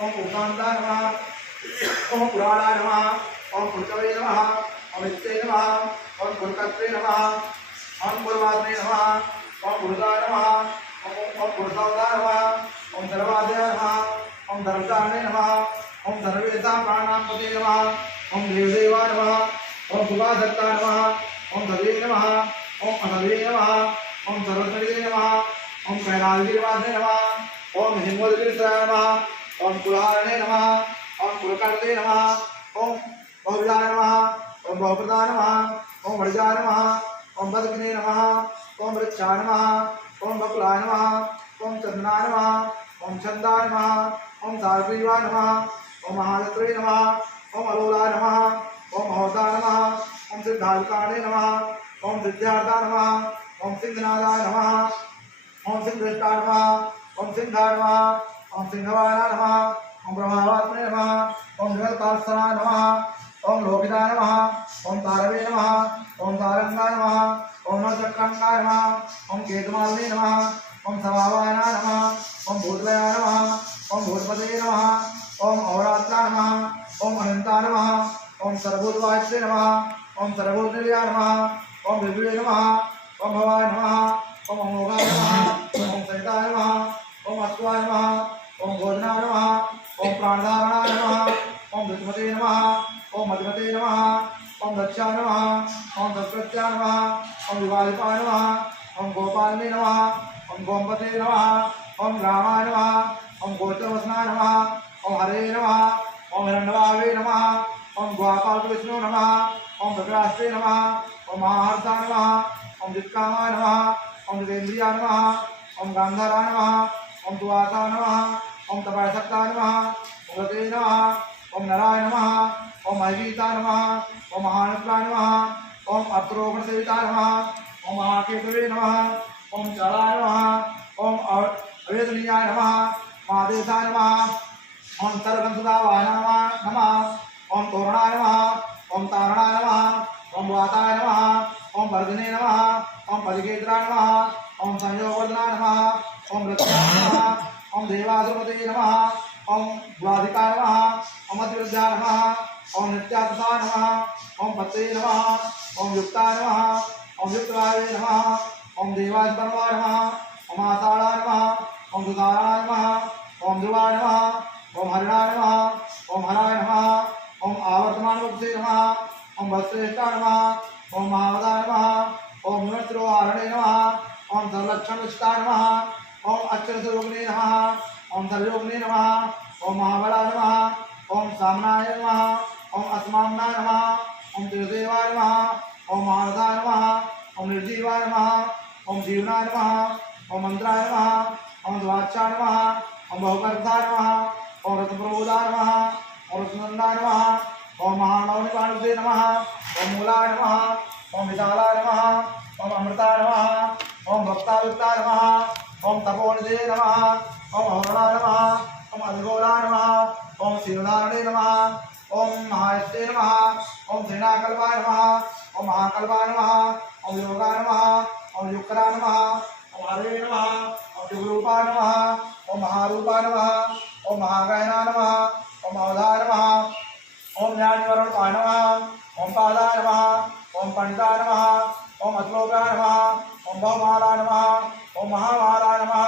ओम पुरुषान्ताय नमः ओम पुराणाय नमः ओम पुरुषवे नमः ओम वित्ते नमः ओम पुरुषत्वे नमः ओम पुरवात्मे नमः ओम पुरुषाय नमः ओम पुरुषावताय नमः ओम सर्वादय नमः ओम धर्मचारणे नमः ओम सर्वेषां प्राणापते नमः ओम देवदेवाय नमः ओम सुभासक्ताय नमः ओम सदे नमः ओम अनवे नमः ओम सरस्वती नमः ओम कैलासगिरिवासे नमः ओम हिमवद्गिरिसराय नमः ओम कुलारणे नमः ओम कुलकर्ते नमः ओम बहुविधाय नमः ओम बहुप्रदाय नमः ओम वडिजाय नमः ओम बदग्ने नमः ओम वृक्षाय नमः ओम बकुलाय नमः ओम चंदनाय नमः ओम छंदाय नमः ओम सार्ग्रीवाय नमः ओम महालत्रे नमः ओम अलोलाय नमः ओम महोदाय नमः ओम सिद्धार्थकाणे नमः ओम सिद्धार्थाय नमः ओम सिंहनादाय नमः ओम सिंहदृष्टाय नमः ओम सिंहाय नमः ओम सिंहवाय नमः ओम ब्रह्मावात्मने नमः ओम जगत्पालस्थाय नमः ओम लोकिताय नमः ओम तारवे नमः ओम तारंगाय नमः ओम नवचक्रांगाय नमः ओम केतुमालिने नमः ओम समावाय नमः ओम भूतलयाय नमः ओम भूतपते नमः ओम अहोरात्राय नमः ओम अनंताय नमः ओम सर्वभूतवाच्ये नमः ओम सर्वभूतनिलयाय नमः ओम विभुवे नमः ओम भवाय नमः ओम अमोघाय नमः ओम सहिताय नमः ओम अश्वाय नमः ओम भोजनाय नमः ओम प्राणधारणाय नमः ओम दुष्मते नमः ओम मधुमते नमः ओम दक्षाय नमः ओम दशरथ्याय नमः ओम विवादिपाय नमः ओम गोपालिने नमः ओम गोमपते नमः ओम रामाय नमः ओम गोत्रवसनाय नमः ओम हरे नमः ओम हिरण्यवाहवे नमः ओम द्वापालविष्णु नमः ओम भद्रास्ते नमः ओम महाहर्षाय नमः ओम जित्कामाय नमः ओम जितेन्द्रियाय नमः ओम गांधाराय नमः ओम सुवासाय नमः ओम तपाशक्ताय नमः ओम रते नमः ओम नराय नमः ओम अजीताय नमः ओम महानत्राय नमः ओम अत्रोगणसेविताय नमः ओम महाकेतवे नमः ओम चलाय नमः ओम अवेदनीयाय नमः महादेशाय नमः ओम सर्वसुदावाय नमः ओम तोरणाय नमः ओम तारणाय नमः ओम वाताय नमः ओम वर्धने नमः ओम पदिकेत्राय नमः ओम संयोगवर्धनाय नमः ओम वृक्षाय नमः ओम देवासुरपते नमः ओम द्वाधिकाय नमः ओम अतिवृद्धाय नमः ओम नित्यात्मसाय नमः ओम पते नमः ओम युक्ताय नमः ओम युक्तवाय नमः ओम देवासुरवाय नमः ओम आषाढाय नमः ओम सुधाराय नमः ओम ध्रुवाय नमः ओम हरिणाय नमः ओम हराय नमः ओम आवर्तमानवत्से नमः ओम वत्सेष्ठाय नमः ओम महावदाय नमः ओम नृत्रोहारणे नमः ओम सर्वलक्षणविष्टाय नमः ओम अक्षरस्वरूपिणे नमः ओम सर्वयोगिने नमः ओम महाबलाय नमः ओम सामनाय नमः ओम अस्मान्नाय नमः ओम त्रिदेवाय नमः ओम मानसाय नमः ओम निर्जीवाय नमः ओम जीवनाय नमः ओम मंत्राय नमः ओम द्वाक्षाय नमः ओम बहुकर्ताय नमः ओम रत्नप्रबोधाय नमः ओम रत्ननंदाय नमः ओम महानवनिपाणुते नमः ओम मूलाय नमः ओम विशालाय नमः ओम अमृताय नमः ओम भक्तायुक्ताय नमः ओम तपोनिधे नमः ओम अवरणाय नमः ओम अद्घोराय नमः ओम शिवनारायणे नमः ओम महायस्ते नमः ओम श्रीनाकल्पाय नमः ओम महाकल्पाय नमः ओम योगाय नमः ओम युक्राय नमः ओम हरे नमः ओम युगरूपाय नमः ओम महारूपाय नमः ओम महागायनाय नमः ओम अवधाय नमः ओम ज्ञानवरुणाय नमः ओम पादाय नमः ओम पंडिताय नमः ओम अश्लोकाय नमः ओम बहुमालाय नमः ओम महामालाय नमः।